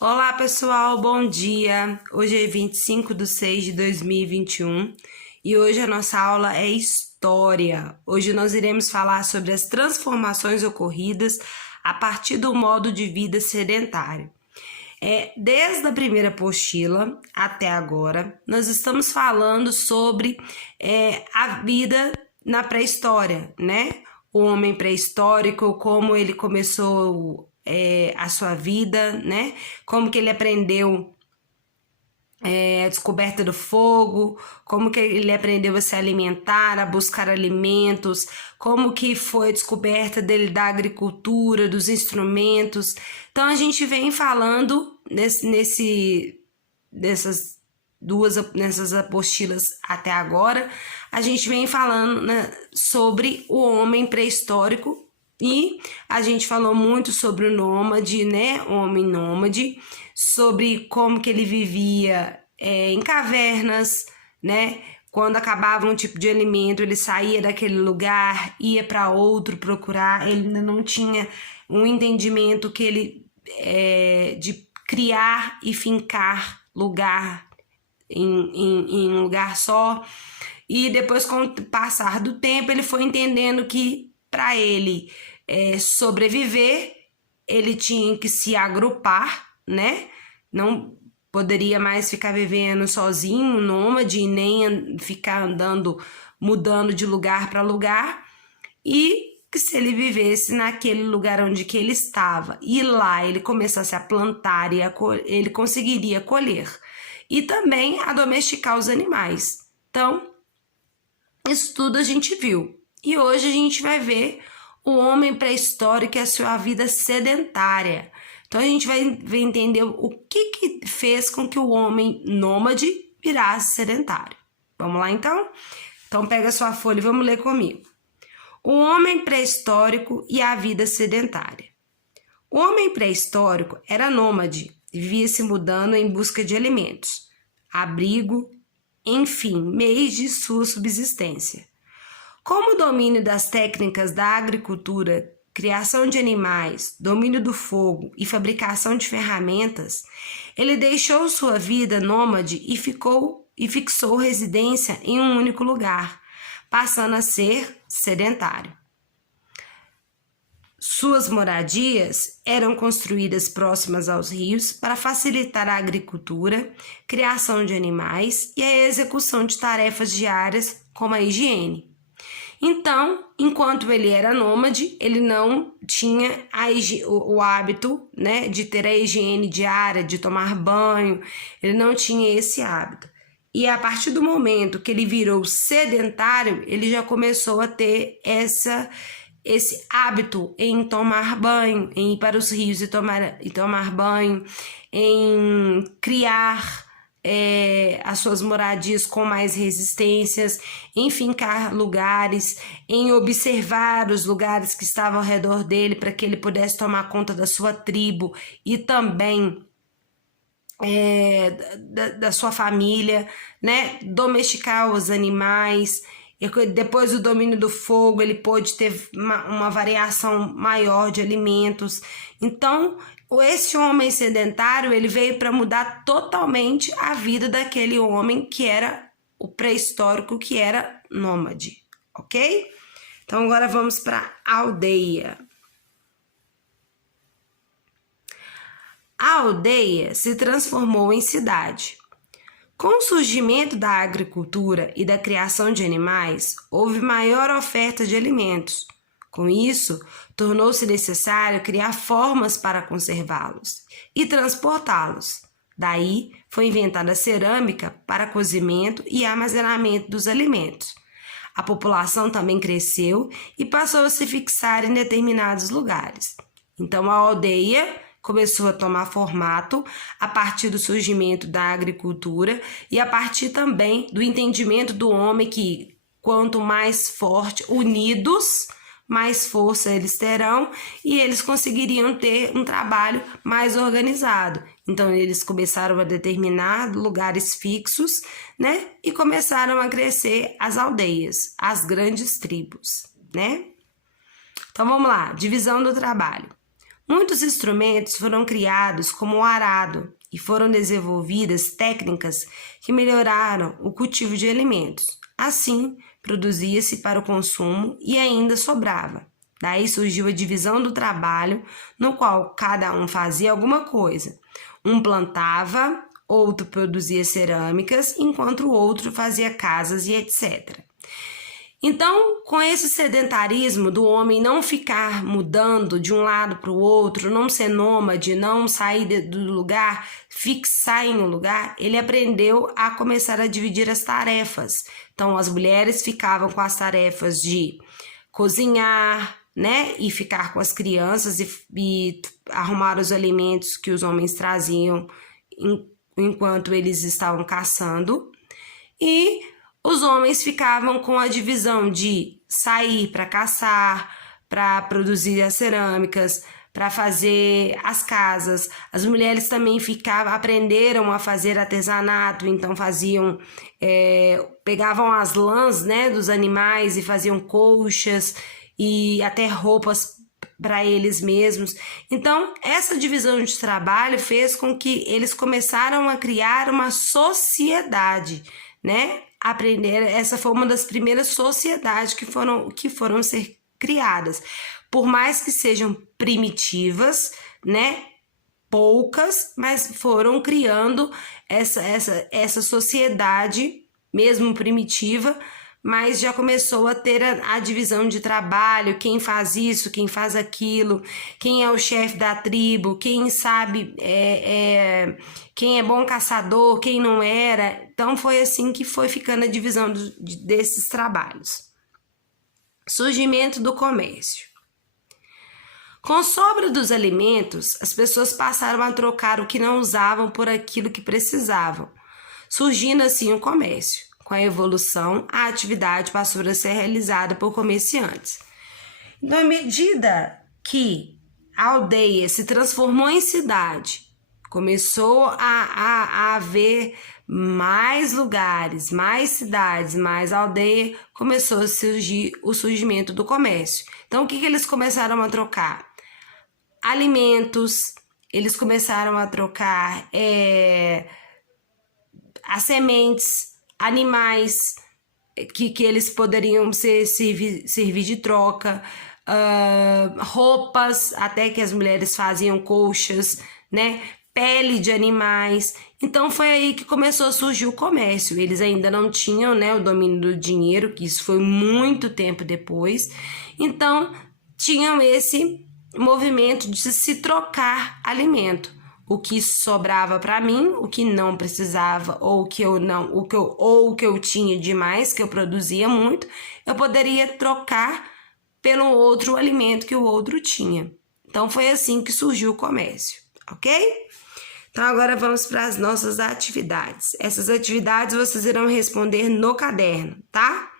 Olá pessoal, bom dia! Hoje é 25/6/2021 e hoje a nossa aula é História. Hoje nós iremos falar sobre as transformações ocorridas a partir do modo de vida sedentário. Desde a primeira apostila até agora, nós estamos falando sobre a vida na pré-história, né? O homem pré-histórico, como ele começou a sua vida, né? Como que ele aprendeu a descoberta do fogo, como que ele aprendeu a se alimentar, a buscar alimentos, como que foi a descoberta dele da agricultura, dos instrumentos. Então a gente vem falando nessas apostilas até agora, a gente vem falando, né, sobre o homem pré-histórico e a gente falou muito sobre o nômade, né, o homem nômade, sobre como que ele vivia em cavernas, né, quando acabava um tipo de alimento, ele saía daquele lugar, ia para outro procurar, ele ainda não tinha um entendimento que ele de criar e fincar lugar em um lugar só. E depois, com o passar do tempo, ele foi entendendo que para ele sobreviver, ele tinha que se agrupar, né? Não poderia mais ficar vivendo sozinho, nômade, nem ficar andando, mudando de lugar para lugar. E que se ele vivesse naquele lugar onde que ele estava e lá ele começasse a plantar e ele conseguiria colher. E também a domesticar os animais. Então, isso tudo a gente viu. E hoje a gente vai ver o homem pré-histórico e a sua vida sedentária. Então a gente vai entender o que fez com que o homem nômade virasse sedentário. Vamos lá então? Então pega a sua folha e vamos ler comigo. O homem pré-histórico e a vida sedentária. O homem pré-histórico era nômade, vivia se mudando em busca de alimentos, abrigo, enfim, meios de sua subsistência. Como o domínio das técnicas da agricultura, criação de animais, domínio do fogo e fabricação de ferramentas, ele deixou sua vida nômade e fixou residência em um único lugar, passando a ser sedentário. Suas moradias eram construídas próximas aos rios para facilitar a agricultura, criação de animais e a execução de tarefas diárias como a higiene. Então, enquanto ele era nômade, ele não tinha o hábito, né, de ter a higiene diária, de tomar banho, ele não tinha esse hábito. E a partir do momento que ele virou sedentário, ele já começou a ter esse hábito em tomar banho, em ir para os rios e tomar banho, em criar as suas moradias com mais resistências, em fincar lugares, em observar os lugares que estavam ao redor dele para que ele pudesse tomar conta da sua tribo e também da sua família, né? Domesticar os animais. Depois do domínio do fogo, ele pôde ter uma variação maior de alimentos. Então, esse homem sedentário, ele veio para mudar totalmente a vida daquele homem que era o pré-histórico, que era nômade, ok? Então, agora vamos para a aldeia. A aldeia se transformou em cidade. Com o surgimento da agricultura e da criação de animais, houve maior oferta de alimentos. Com isso, tornou-se necessário criar formas para conservá-los e transportá-los. Daí, foi inventada a cerâmica para cozimento e armazenamento dos alimentos. A população também cresceu e passou a se fixar em determinados lugares. Então, a aldeia começou a tomar formato a partir do surgimento da agricultura e a partir também do entendimento do homem que, quanto mais forte, unidos, mais força eles terão e eles conseguiriam ter um trabalho mais organizado. Então, eles começaram a determinar lugares fixos, né? E começaram a crescer as aldeias, as grandes tribos, né? Então, vamos lá, divisão do trabalho. Muitos instrumentos foram criados como o arado e foram desenvolvidas técnicas que melhoraram o cultivo de alimentos. Assim, produzia-se para o consumo e ainda sobrava. Daí surgiu a divisão do trabalho, no qual cada um fazia alguma coisa. Um plantava, outro produzia cerâmicas, enquanto o outro fazia casas e etc. Então, com esse sedentarismo do homem não ficar mudando de um lado para o outro, não ser nômade, não sair do lugar, fixar em um lugar, ele aprendeu a começar a dividir as tarefas. Então, as mulheres ficavam com as tarefas de cozinhar, né, e ficar com as crianças e arrumar os alimentos que os homens traziam enquanto eles estavam caçando. E os homens ficavam com a divisão de sair para caçar, para produzir as cerâmicas, para fazer as casas. As mulheres também aprenderam a fazer artesanato, então pegavam as lãs, né, dos animais e faziam colchas e até roupas para eles mesmos. Então, essa divisão de trabalho fez com que eles começaram a criar uma sociedade, né? Essa foi uma das primeiras sociedades que foram ser criadas. Por mais que sejam primitivas, né? Poucas, mas foram criando essa sociedade, mesmo primitiva, mas já começou a ter a divisão de trabalho, quem faz isso, quem faz aquilo, quem é o chefe da tribo, quem sabe, quem é bom caçador, quem não era. Então foi assim que foi ficando a divisão desses trabalhos. Surgimento do comércio. Com sobra dos alimentos, as pessoas passaram a trocar o que não usavam por aquilo que precisavam, surgindo assim o comércio. Com a evolução, a atividade passou a ser realizada por comerciantes. Então, à medida que a aldeia se transformou em cidade, começou a haver mais lugares, mais cidades, mais aldeia, começou a surgir o surgimento do comércio. Então, o que eles começaram a trocar? Alimentos, eles começaram a trocar as sementes, animais que eles poderiam servir de troca, roupas, até que as mulheres faziam colchas, né? Pele de animais. Então foi aí que começou a surgir o comércio. Eles ainda não tinham, né, o domínio do dinheiro, que isso foi muito tempo depois. Então tinham esse movimento de se trocar alimento. O que sobrava para mim, o que não precisava, ou o que eu tinha demais, que eu produzia muito, eu poderia trocar pelo outro alimento que o outro tinha. Então foi assim que surgiu o comércio, ok? Então agora vamos para as nossas atividades. Essas atividades vocês irão responder no caderno, tá?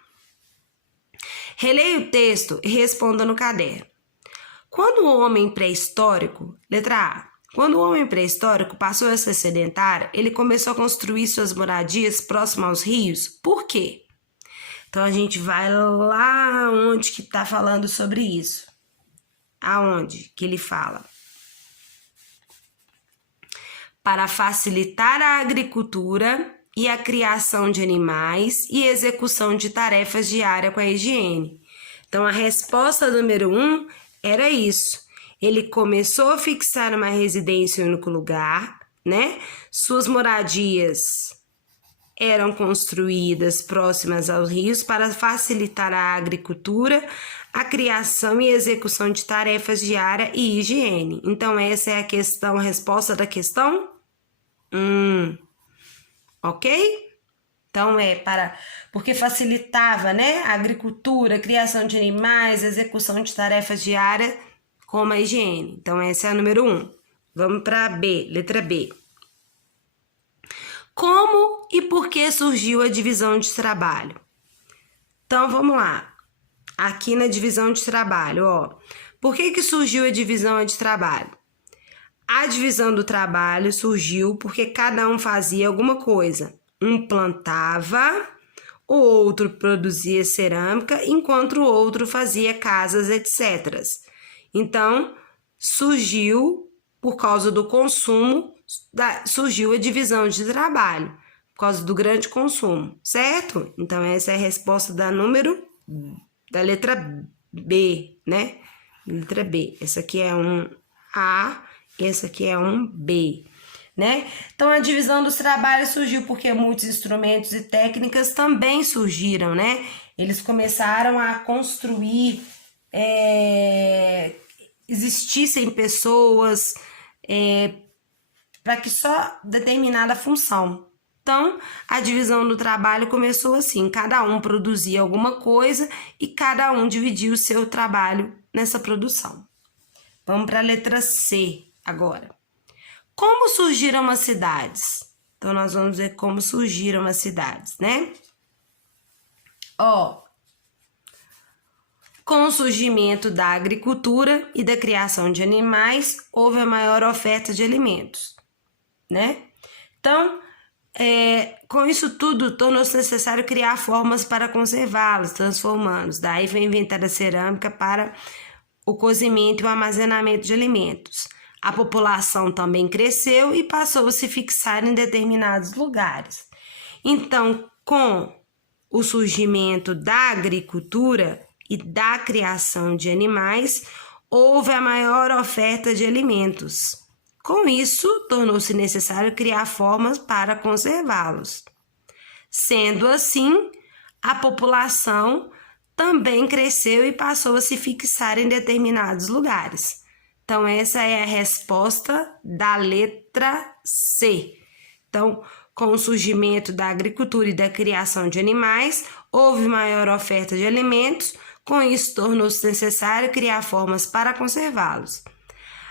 Releia o texto e responda no caderno. Quando o homem pré-histórico, letra A, quando o homem pré-histórico passou a ser sedentário, ele começou a construir suas moradias próximas aos rios. Por quê? Então, a gente vai lá onde que está falando sobre isso. Aonde que ele fala? Para facilitar a agricultura e a criação de animais e execução de tarefas diárias com a higiene. Então, a resposta número 1 era isso. Ele começou a fixar uma residência em um único lugar, né? Suas moradias eram construídas próximas aos rios para facilitar a agricultura, a criação e execução de tarefas diárias e higiene. Então, essa é a resposta da questão? Ok? Então, porque facilitava, né? A agricultura, a criação de animais, a execução de tarefas diárias, como a higiene. Então, essa é a número 1. Vamos para B, letra B. Como e por que surgiu a divisão de trabalho? Então, vamos lá. Aqui na divisão de trabalho, ó. Por que surgiu a divisão de trabalho? A divisão do trabalho surgiu porque cada um fazia alguma coisa. Um plantava, o outro produzia cerâmica, enquanto o outro fazia casas, etc. Então, surgiu por causa do consumo, surgiu a divisão de trabalho, por causa do grande consumo, certo? Então, essa é a resposta da letra B, né? Letra B. Essa aqui é um A e essa aqui é um B, né? Então, a divisão dos trabalhos surgiu porque muitos instrumentos e técnicas também surgiram, né? Eles começaram a construir, existissem pessoas para que só determinada função. Então, a divisão do trabalho começou assim, cada um produzia alguma coisa e cada um dividia o seu trabalho nessa produção. Vamos para a letra C agora. Como surgiram as cidades? Então, nós vamos ver como surgiram as cidades, né? Com o surgimento da agricultura e da criação de animais, houve a maior oferta de alimentos, né? Então, com isso tudo, tornou-se necessário criar formas para conservá-los, transformando-os. Daí foi inventada a cerâmica para o cozimento e o armazenamento de alimentos. A população também cresceu e passou a se fixar em determinados lugares. Então, com o surgimento da agricultura e da criação de animais, houve a maior oferta de alimentos. Com isso, tornou-se necessário criar formas para conservá-los. Sendo assim, a população também cresceu e passou a se fixar em determinados lugares. Então, essa é a resposta da letra C. Então, com o surgimento da agricultura e da criação de animais, houve maior oferta de alimentos, com isso tornou-se necessário criar formas para conservá-los.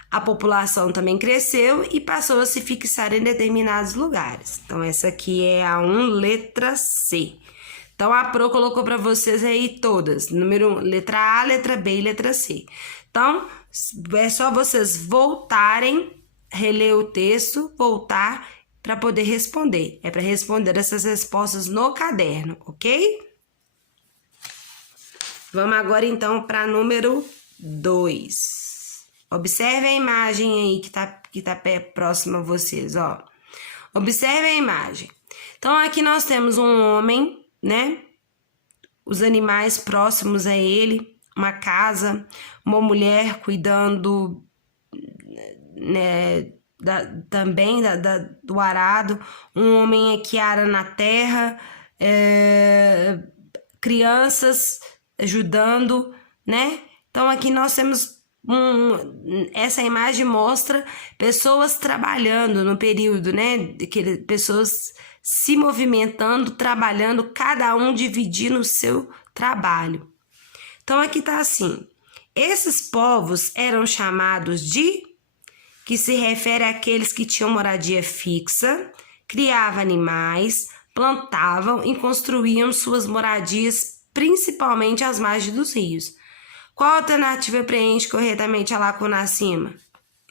A população também cresceu e passou a se fixar em determinados lugares. Então, essa aqui é a 1, letra C. Então, a Pro colocou para vocês aí todas. Número 1, letra A, letra B e letra C. Então, é só vocês voltarem, reler o texto, voltar para poder responder. É para responder essas respostas no caderno, ok? Vamos agora, então, para número 2. Observe a imagem aí que tá próxima a vocês, ó. Observe a imagem. Então, aqui nós temos um homem, né? Os animais próximos a ele, uma casa, uma mulher cuidando, né, também do arado, um homem que ara na terra, crianças ajudando, né? Então, aqui nós temos essa imagem mostra pessoas trabalhando no período, né? Pessoas se movimentando, trabalhando, cada um dividindo o seu trabalho. Então, aqui tá assim: esses povos eram chamados de, que se refere àqueles que tinham moradia fixa, criavam animais, plantavam e construíam suas moradias, principalmente às margens dos rios. Qual alternativa preenche corretamente a lacuna acima?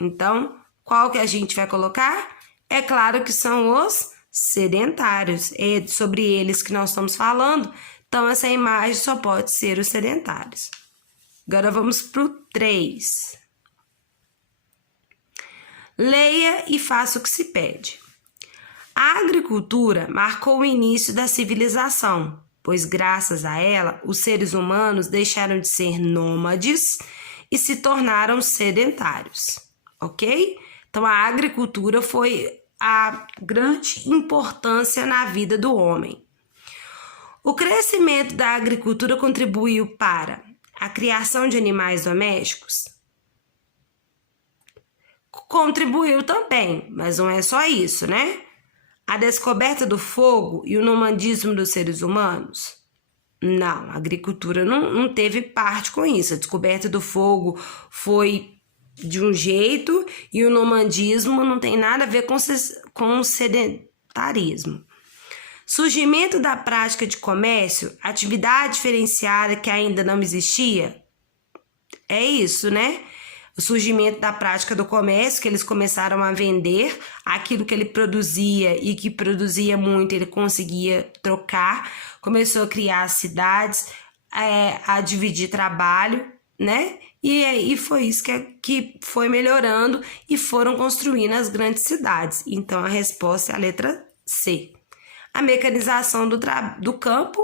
Então, qual que a gente vai colocar? É claro que são os sedentários. É sobre eles que nós estamos falando. Então, essa imagem só pode ser os sedentários. Agora, vamos para o 3. Leia e faça o que se pede. A agricultura marcou o início da civilização, pois graças a ela, os seres humanos deixaram de ser nômades e se tornaram sedentários, ok? Então, a agricultura foi a grande importância na vida do homem. O crescimento da agricultura contribuiu para a criação de animais domésticos? Contribuiu também, mas não é só isso, né? A descoberta do fogo e o nomadismo dos seres humanos? Não, a agricultura não teve parte com isso. A descoberta do fogo foi de um jeito e o nomadismo não tem nada a ver com o sedentarismo. Surgimento da prática de comércio, atividade diferenciada que ainda não existia? É isso, né? O surgimento da prática do comércio, que eles começaram a vender aquilo que ele produzia e que produzia muito, ele conseguia trocar, começou a criar cidades, a dividir trabalho, né? E aí foi isso que foi melhorando e foram construindo as grandes cidades. Então a resposta é a letra C. A mecanização do campo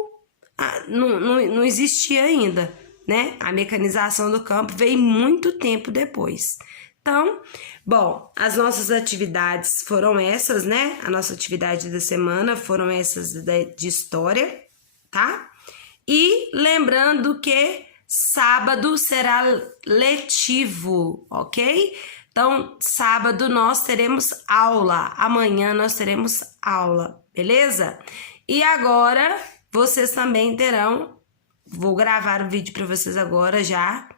não existia ainda, né? A mecanização do campo veio muito tempo depois. Então, bom, as nossas atividades foram essas, né? A nossa atividade da semana foram essas de história, tá? E lembrando que sábado será letivo, ok? Então, sábado nós teremos aula, amanhã nós teremos aula, beleza? E agora, vocês também terão, vou gravar o vídeo para vocês agora já,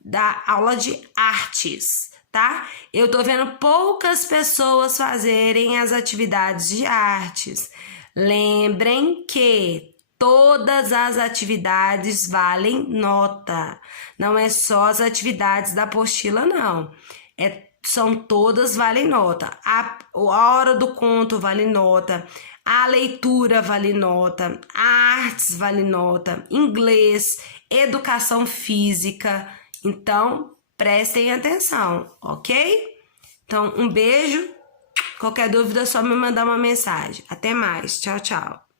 da aula de artes, tá? Eu tô vendo poucas pessoas fazerem as atividades de artes. Lembrem que todas as atividades valem nota. Não é só as atividades da apostila, não. São todas valem nota. A hora do conto vale nota. A leitura vale nota. A artes vale nota. Inglês, educação física. Então, prestem atenção, ok? Então, um beijo. Qualquer dúvida é só me mandar uma mensagem. Até mais. Tchau, tchau.